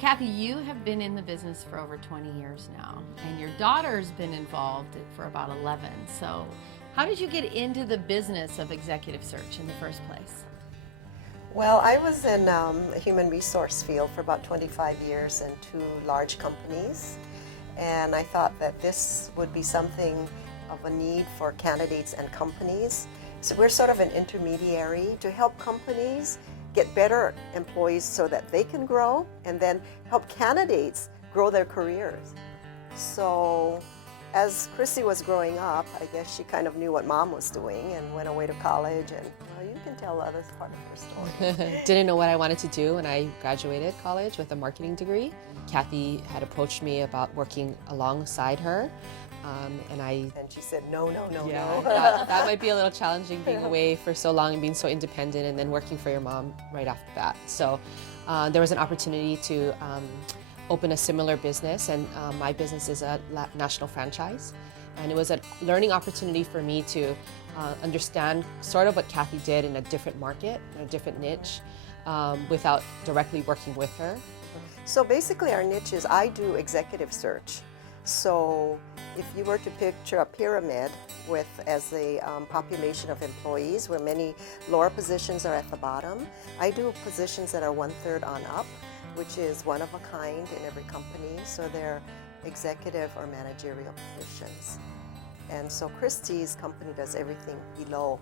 Kathy, you have been in the business for over 20 years now, and your daughter's been involved for about 11. So how did you get into the business of executive search in the first place? Well, I was in a human resource field for about 25 years in two large companies, and I thought that this would be something of a need for candidates and companies. So we're sort of an intermediary to help companies get better employees so that they can grow, and then help candidates grow their careers. So as Chrissy was growing up, I guess she kind of knew what mom was doing and went away to college, and well, you can tell the other part of her story. Didn't know what I wanted to do when I graduated college with a marketing degree. Kathy had approached me about working alongside her. And she said, no. That might be a little challenging, being away for so long and being so independent and then working for your mom right off the bat. So there was an opportunity to open a similar business, and my business is a national franchise. And it was a learning opportunity for me to understand sort of what Kathy did in a different market, in a different niche, without directly working with her. So basically our niche is I do executive search. So if you were to picture a pyramid with as a population of employees, where many lower positions are at the bottom, I do positions that are 1/3 on up, which is one of a kind in every company. So they're executive or managerial positions. And so Christy's company does everything below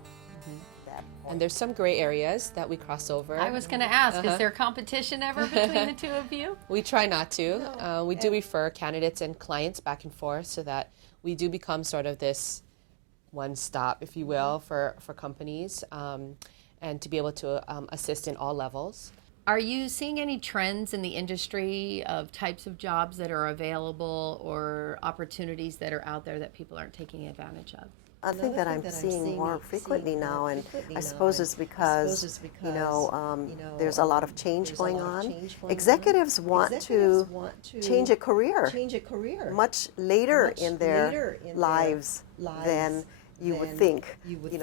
that point. And there's some gray areas that we cross over. I was going to ask, is there competition ever between the two of you? We try not to. We do refer candidates and clients back and forth so that we do become sort of this one stop, if you will, for companies, and to be able to assist in all levels. Are you seeing any trends in the industry of types of jobs that are available or opportunities that are out there that people aren't taking advantage of? I think that I'm seeing more frequently now, and I suppose it's because, there's a lot of change going on. Executives want to change a career much later in their lives than you would think,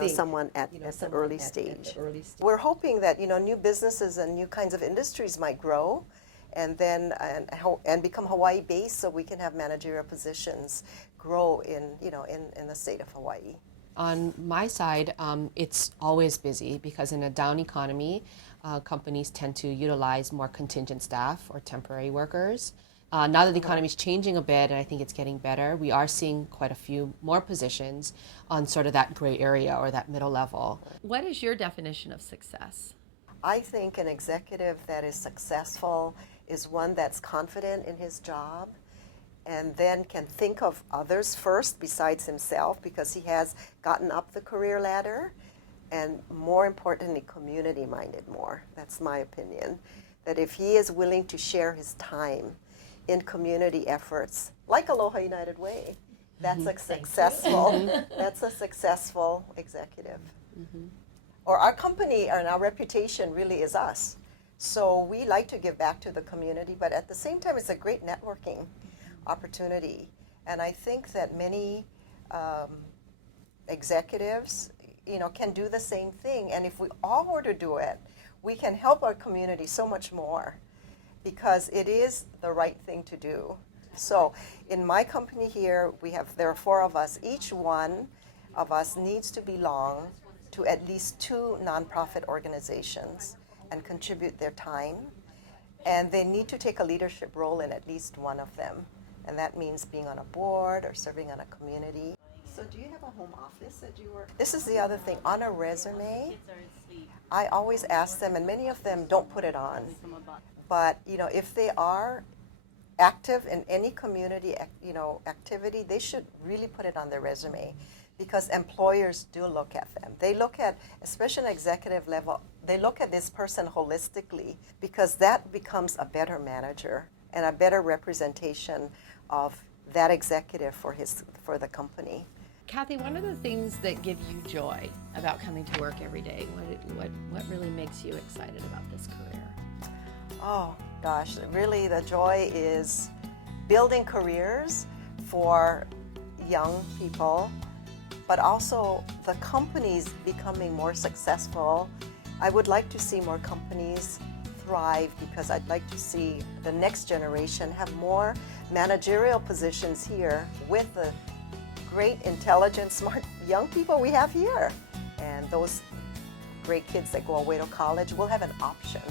someone at the early stage. We're hoping that, new businesses and new kinds of industries might grow, and then and become Hawaii based, so we can have managerial positions grow in the state of Hawaii. On my side, it's always busy because in a down economy, companies tend to utilize more contingent staff or temporary workers. Now that the economy is changing a bit, and I think it's getting better, we are seeing quite a few more positions on sort of that gray area or that middle level. What is your definition of success? I think an executive that is successful is one that's confident in his job, and then can think of others first besides himself, because he has gotten up the career ladder, and more importantly, community-minded more. That's my opinion. That if he is willing to share his time in community efforts, like Aloha United Way, that's a successful executive. Or our company and our reputation really is us. So we like to give back to the community, but at the same time, it's a great networking opportunity. And I think that many executives, can do the same thing. And if we all were to do it, we can help our community so much more, because it is the right thing to do. So in my company here, there are 4 of us. Each one of us needs to belong to at least 2 nonprofit organizations and contribute their time. And they need to take a leadership role in at least one of them. And that means being on a board or serving on a community. So do you have a home office that you work? This is the other thing. On a resume, I always ask them, and many of them don't put it on, but if they are active in any community activity, they should really put it on their resume, because employers do look at them. They look at, especially at executive level, they look at this person holistically, because that becomes a better manager and a better representation of that executive for the company. Kathy, what are the things that give you joy about coming to work every day? What really makes you excited about this career? Oh gosh, really the joy is building careers for young people, but also the companies becoming more successful. I would like to see more companies thrive because I'd like to see the next generation have more managerial positions here with the great, intelligent, smart young people we have here. And those great kids that go away to college will have an option.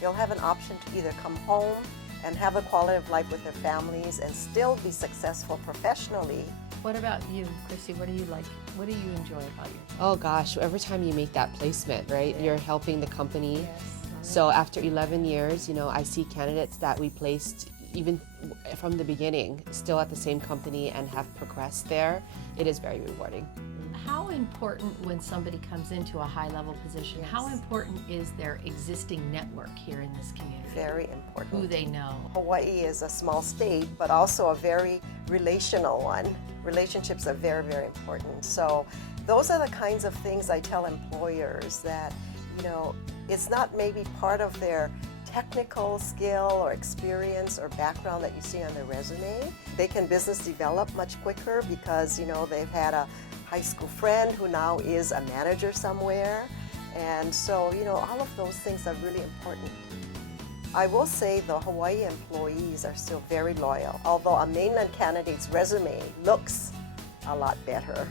They'll have an option to either come home and have a quality of life with their families and still be successful professionally. What about you, Christy? What do you like? What do you enjoy about your job? Oh gosh, every time you make that placement, right, Yeah. you're helping the company. Yes. So after 11 years, I see candidates that we placed even from the beginning, still at the same company and have progressed there. It is very rewarding. How important, when somebody comes into a high-level position, how Yes. important is their existing network here in this community? Very important. Who they know. Hawaii is a small state, but also a very relational one. Relationships are very, very important. So those are the kinds of things I tell employers that, it's not maybe part of their technical skill or experience or background that you see on their resume. They can business develop much quicker because, they've had a high school friend who now is a manager somewhere. And so, all of those things are really important. I will say the Hawaii employees are still very loyal, although a mainland candidate's resume looks a lot better,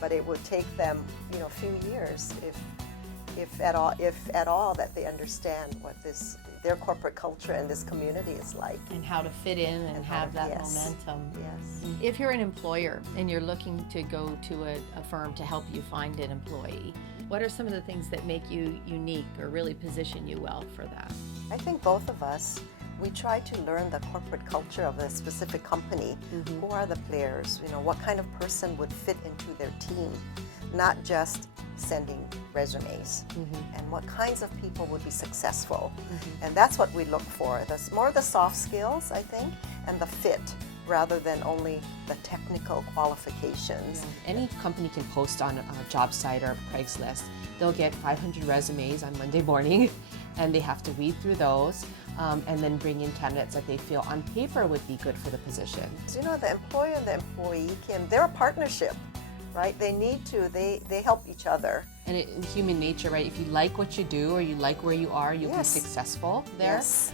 but it would take them, a few years if at all, that they understand what their corporate culture and this community is like. And how to fit in and how have to- that yes. momentum. Yes. If you're an employer and you're looking to go to a firm to help you find an employee, what are some of the things that make you unique or really position you well for that? I think both of us, we try to learn the corporate culture of a specific company. Who are the players? What kind of person would fit into their team? Not just sending resumes. And what kinds of people would be successful. And that's what we look for. That's more the soft skills, I think, and the fit rather than only the technical qualifications. Any company can post on a job site or Craigslist. They'll get 500 resumes on Monday morning and they have to weed through those and then bring in candidates that they feel on paper would be good for the position. So, the employer and the employee they're a partnership, right? They need to, they help each other. And in human nature, right, if you like what you do or you like where you are, you'll Yes. be successful there. Yes.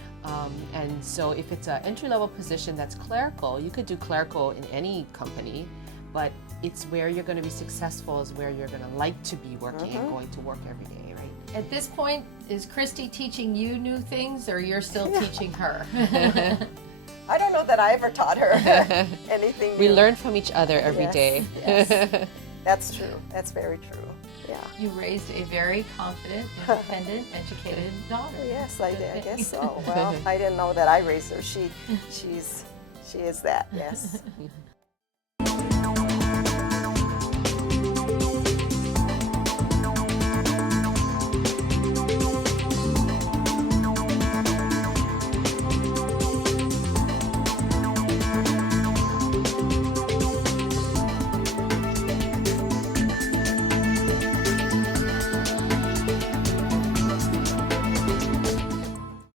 And so if it's an entry-level position that's clerical, you could do clerical in any company, but it's where you're going to be successful is where you're going to like to be working and going to work every day, right? At this point, is Christy teaching you new things or you're still teaching her? I don't know that I ever taught her anything new. We learn from each other every Yes, day. yes. That's true. That's very true. Yeah. You raised a very confident, independent, educated daughter. Yes, I Good did. I thing. guess so. Well, I didn't know that I raised her. She is that. Yes.